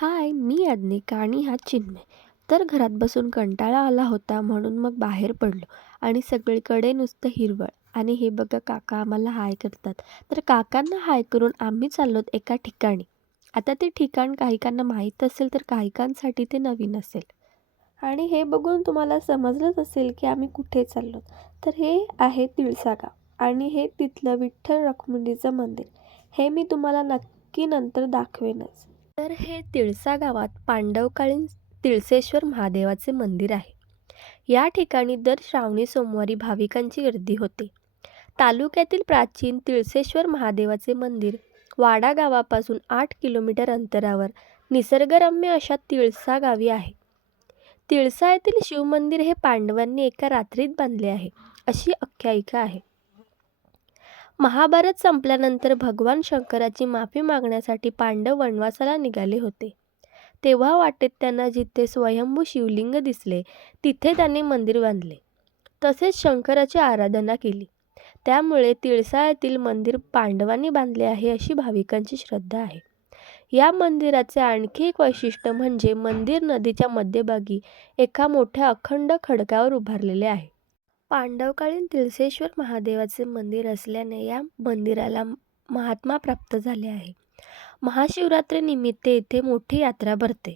हाय, मी अद्निका आणि हा चिन्मय. तर घरात बसून कंटाळा आला होता म्हणून मग बाहेर पडलो आणि सगळीकडे नुसतं हिरवळ. आणि हे बघा काका आम्हाला हाय करतात. तर काकांना हाय करून आम्ही चाललोत एका ठिकाणी. आता ते ठिकाण काहीकांना माहीत असेल तर काहीकांसाठी ते नवीन असेल. आणि हे बघून तुम्हाला समजलंच असेल की आम्ही कुठे चाललो. तर हे आहे तिळसा गाव आणि हे तिथलं विठ्ठल रखुमाईचं मंदिर. हे मी तुम्हाला नक्की नंतर दाखवेनच. तर हे तिळसा गावात पांडवकालीन तिळसेश्वर महादेवाचे मंदिर आहे. या ठिकाणी दर श्रावणी सोमवारी भाविकांची गर्दी होते. तालुक्यातील प्राचीन तिळसेश्वर महादेवाचे मंदिर वाडा गावापासून 8 किलोमीटर अंतरावर निसर्गरम्य अशा तिळसा गावी आहे. तिळसा येथील शिवमंदिर हे पांडवांनी एका रात्रीत बांधले आहे, अशी आख्यायिका आहे. महाभारत संपल्यानंतर भगवान शंकराची माफी मागण्यासाठी पांडव वनवासाला निघाले होते. तेव्हा वाटेत त्यांना जिथे स्वयंभू शिवलिंग दिसले तिथे त्यांनी मंदिर बांधले. तसेच शंकराची आराधना केली. त्यामुळे तिळसा येथील मंदिर पांडवांनी बांधले आहे अशी भाविकांची श्रद्धा आहे. या मंदिराचे आणखी एक वैशिष्ट्य म्हणजे मंदिर नदीच्या मध्यभागी एका मोठ्या अखंड खडकावर उभारलेले आहे. पांडवकालीन तिळसेश्वर महादेवाचे मंदिर असल्याने या मंदिराला महात्मा प्राप्त झाले आहे. महाशिवरात्रीनिमित्त येथे मोठी यात्रा भरते.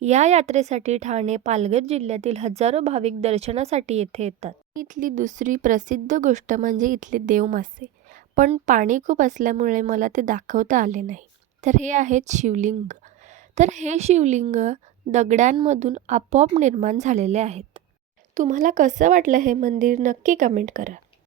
या यात्रेसाठी ठाणे, पालघर जिल्ह्यातील हजारो भाविक दर्शनासाठी येथे येतात. इथली दुसरी प्रसिद्ध गोष्ट म्हणजे इथले देवमासे. पण पाणी खूप असल्यामुळे मला ते दाखवता आले नाही. तर हे आहेत शिवलिंग. तर हे शिवलिंग दगडांमधून आपोआप निर्माण झालेले आहेत. तुम्हाला कसं वाटलं हे मंदिर नक्की कमेंट करा.